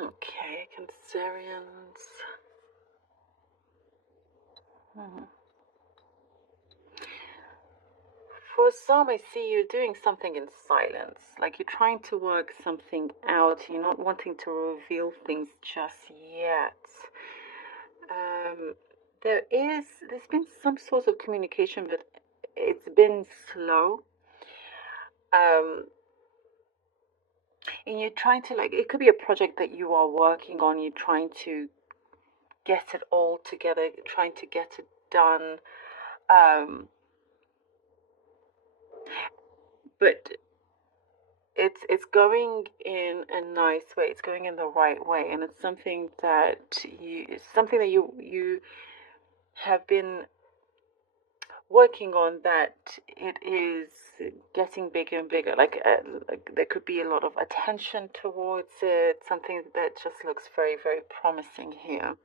Okay, Cancerians. For some, I see you doing something in silence, like you're trying to work something out. You're not wanting to reveal things just yet. Um, there's been some sort of communication, but it's been slow. Um, and you're trying to, like, it could be a project that you are working on. You're trying to get it all together, trying to get it done. Um, but it's going in a nice way. It's going in the right way, and it's something that you have been working on, that it is getting bigger and bigger. Like there could be a lot of attention towards it. Something that just looks very, very promising here.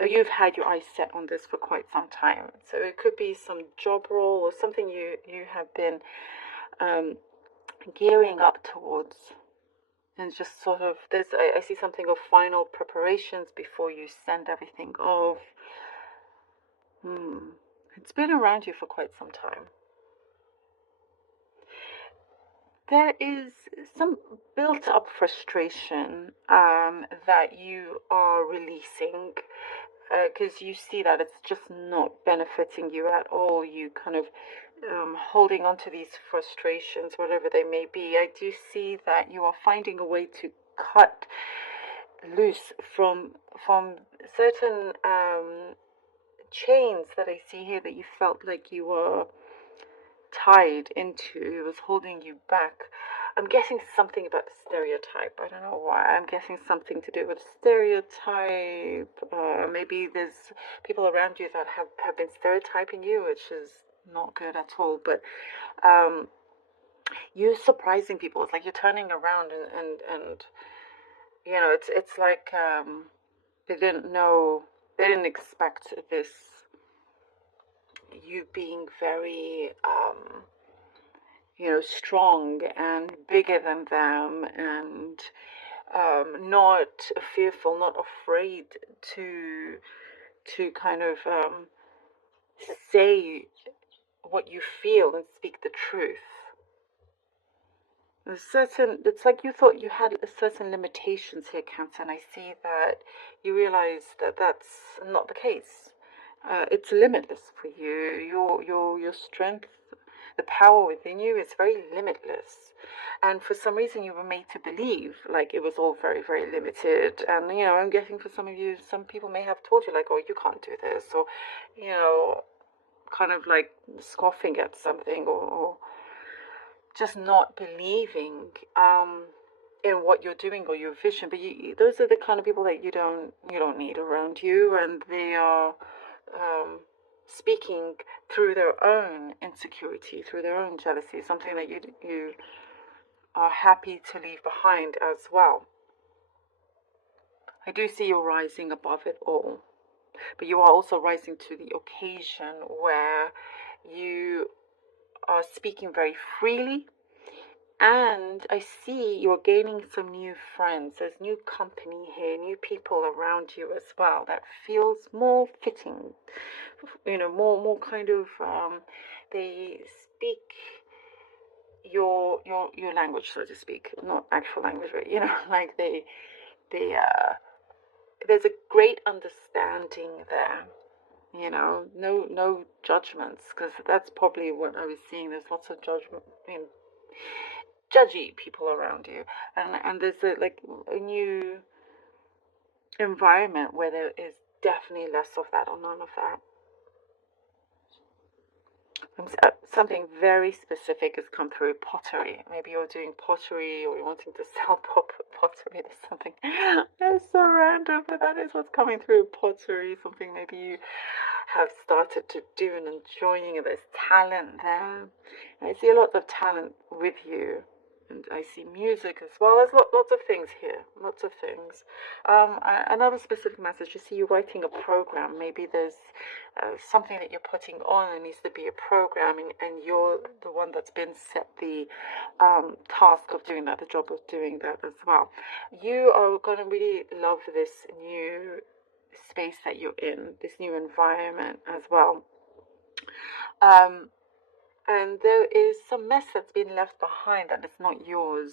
You've had your eyes set on this for quite some time, so it could be some job role or something you have been um, gearing up towards. And just sort of, I see something of final preparations before you send everything off. It's been around you for quite some time. There is some built up frustration that you are releasing, because you see that it's just not benefiting you at all. You kind of holding on to these frustrations, whatever they may be. I do see that you are finding a way to cut loose from certain chains that I see here that you felt like you were tied into. It was holding you back. I'm guessing something about the stereotype. I don't know why. I'm guessing something to do with stereotype. Maybe there's people around you that have been stereotyping you, which is not good at all. But you're surprising people. It's like you're turning around and you know, it's like they didn't know, they didn't expect this, you being very you know, strong and bigger than them, and not fearful, not afraid to kind of say what you feel and speak the truth. It's like you thought you had a certain limitations here, Cancer, and I see that you realize that that's not the case. It's limitless for you. Your strength, the power within you is very limitless. And for some reason, you were made to believe like it was all very, very limited. And, you know, I'm guessing for some of you, some people may have told you, like, oh, you can't do this, or, you know, kind of like scoffing at something, or just not believing in what you're doing or your vision. But those are the kind of people that you don't need around you, and they are speaking through their own insecurity, through their own jealousy, something that you are happy to leave behind as well. I do see you rising above it all, but you are also rising to the occasion where you are speaking very freely. And I see you're gaining some new friends. There's new company here, new people around you as well that feels more fitting. You know, more kind of they speak your language, so to speak, not actual language, but you know, like they there's a great understanding there. You know, no judgments, because that's probably what I was seeing. There's lots of judgment, you know, judgy people around you, and there's like a new environment where there is definitely less of that or none of that. Something very specific has come through: pottery. Maybe you're doing pottery, or you're wanting to sell pottery. There's something that's so random, but that is what's coming through: pottery. Something maybe you have started to do and enjoying. There's talent there. I see a lot of talent with you. And I see music as well. There's lots of things here, lots of things. Another specific message, you see you writing a program. Maybe there's something that you're putting on and needs to be a program, and you're the one that's been set the task of doing that, the job of doing that as well. You are going to really love this new space that you're in, this new environment as well. And there is some mess that's been left behind that is not yours,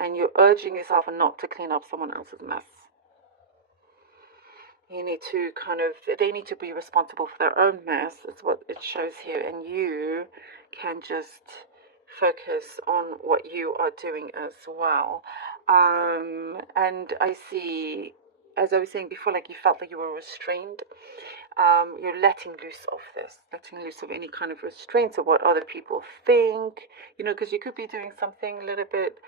and you're urging yourself not to clean up someone else's mess. You need to they need to be responsible for their own mess, is what it shows here, and you can just focus on what you are doing as well. And I see, as I was saying before, like you felt like you were restrained. You're letting loose of this, letting loose of any kind of restraints of what other people think, because you could be doing something a little bit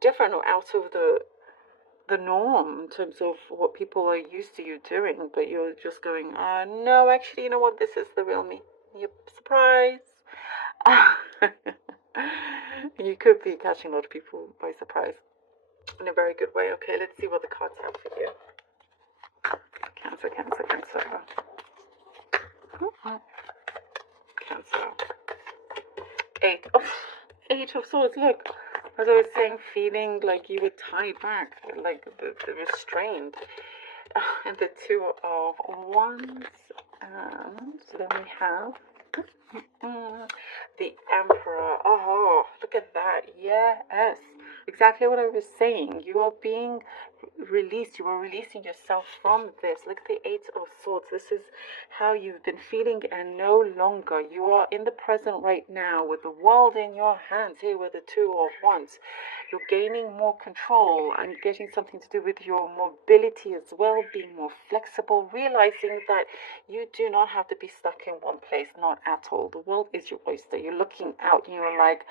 different or out of the norm in terms of what people are used to you doing, but you're just going, no, actually, you know what, this is the real me. Yep, surprise. You could be catching a lot of people by surprise in a very good way. Okay, let's see what the cards have for you. Cancer, Cancer, Cancer. Cancer. Eight of Swords. Look, as I was saying, feeling like you were tied back, like the restrained. And the Two of Wands. And then we have the Emperor. Oh, look at that. Yes. Exactly what I was saying. You are being released. You are releasing yourself from this. Look at the Eight of Swords. This is how you've been feeling, and no longer. You are in the present right now with the world in your hands. Here with the Two of Wands. You're gaining more control and getting something to do with your mobility as well, being more flexible, realizing that you do not have to be stuck in one place, not at all. The world is your oyster. You're looking out and you're like,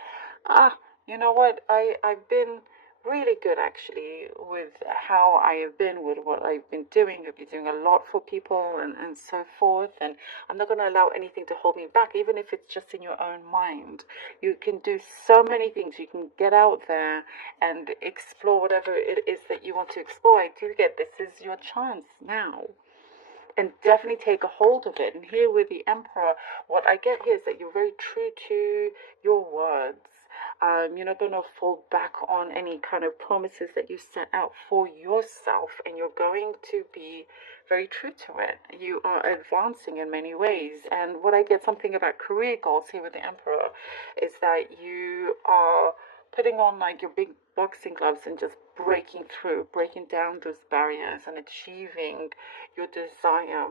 you know what, I've been really good actually with how I have been, with what I've been doing. I've been doing a lot for people and so forth, and I'm not going to allow anything to hold me back, even if it's just in your own mind. You can do so many things. You can get out there and explore whatever it is that you want to explore. I do get this is your chance now. And definitely take a hold of it. And here with the Emperor, what I get here is that you're very true to your words. You're not going to fall back on any kind of promises that you set out for yourself, and you're going to be very true to it. You are advancing in many ways. And what I get something about career goals here with the Emperor is that you are putting on like your big boxing gloves and just breaking through, breaking down those barriers and achieving your desire.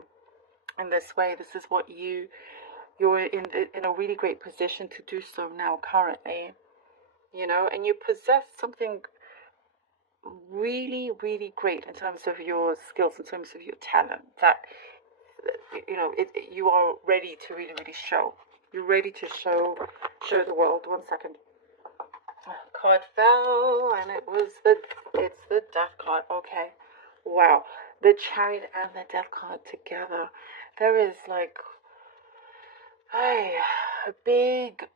In this way, this is what you're in a really great position to do so now currently, and you possess something really, really great in terms of your skills, in terms of your talent, that you are ready to really, really show. You're ready to show the world. 1 second. Card fell, and it's the Death card. Okay, wow, the Chariot and the Death card together. There is like a big,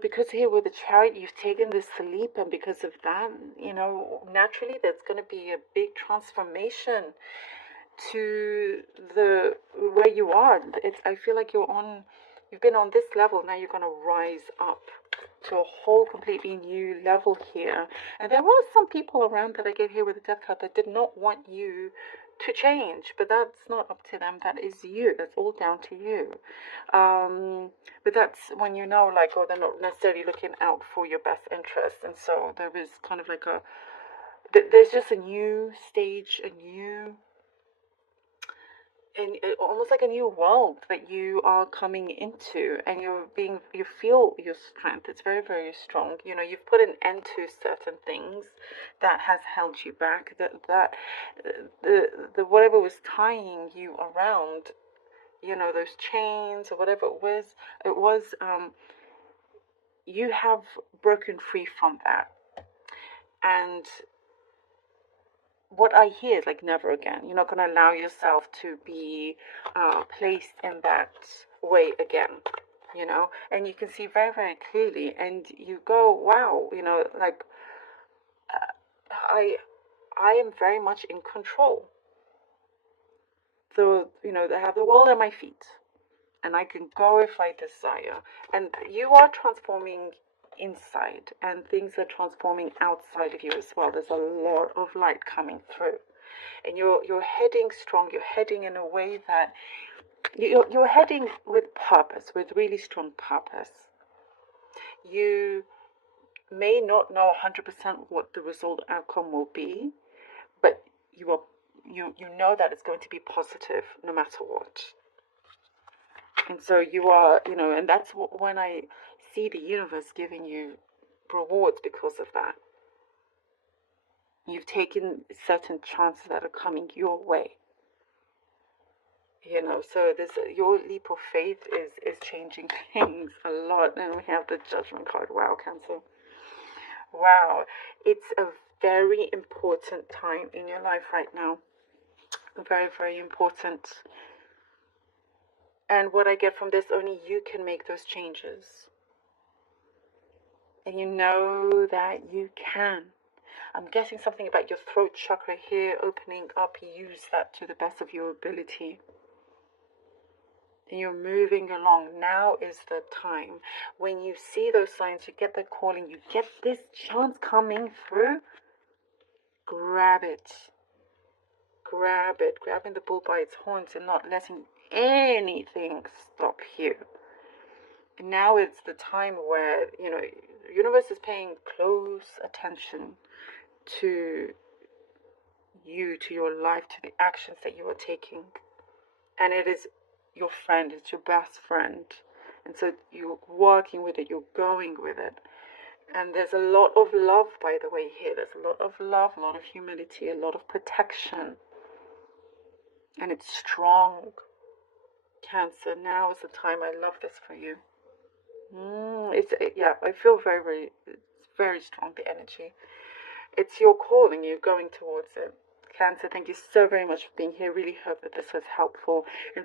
because here with the Chariot, you've taken this leap, and because of that, naturally there's going to be a big transformation to the where you are. I feel like you've been on this level, now you're going to rise up to a whole completely new level here. And there were some people around that I get here with the Death card that did not want you to change, but that's not up to them. That is you. That's all down to you. But that's when you know, like, they're not necessarily looking out for your best interests. And so there is kind of like there's just a new stage, and almost like a new world that you are coming into, and you feel your strength. It's very, very strong. You've put an end to certain things that has held you back, that the whatever was tying you around, those chains or whatever it was, you have broken free from that. And what I hear is like, never again. You're not going to allow yourself to be placed in that way again, and you can see very, very clearly, and you go, wow, like, I am very much in control. So, they have the world at my feet, and I can go if I desire. And you are transforming inside, and things are transforming outside of you as well. There's a lot of light coming through, and you're heading strong. You're heading in a way that you're heading with purpose, with really strong purpose. You may not know 100% what the result outcome will be, but you know that it's going to be positive no matter what. And so you are, and that's when I see the universe giving you rewards because of that. You've taken certain chances that are coming your way. So your leap of faith is changing things a lot. And we have the Judgment card. Wow, Cancer. Wow. It's a very important time in your life right now. Very, very important. And what I get from this, only you can make those changes. And you know that you can. I'm guessing something about your throat chakra here opening up. Use that to the best of your ability. And you're moving along. Now is the time. When you see those signs, you get the calling, you get this chance coming through, grab it. Grab it. Grabbing the bull by its horns and not letting anything stop you. And now it's the time where, the universe is paying close attention to you, to your life, to the actions that you are taking. And it is your friend, it's your best friend. And so you're working with it, you're going with it. And there's a lot of love, by the way, here. There's a lot of love, a lot of humility, a lot of protection. And it's strong. Cancer, now is the time. I love this for you. I feel very, very, it's very strong, the energy. It's your calling, you're going towards it. Cancer, thank you so very much for being here. Really hope that this was helpful. And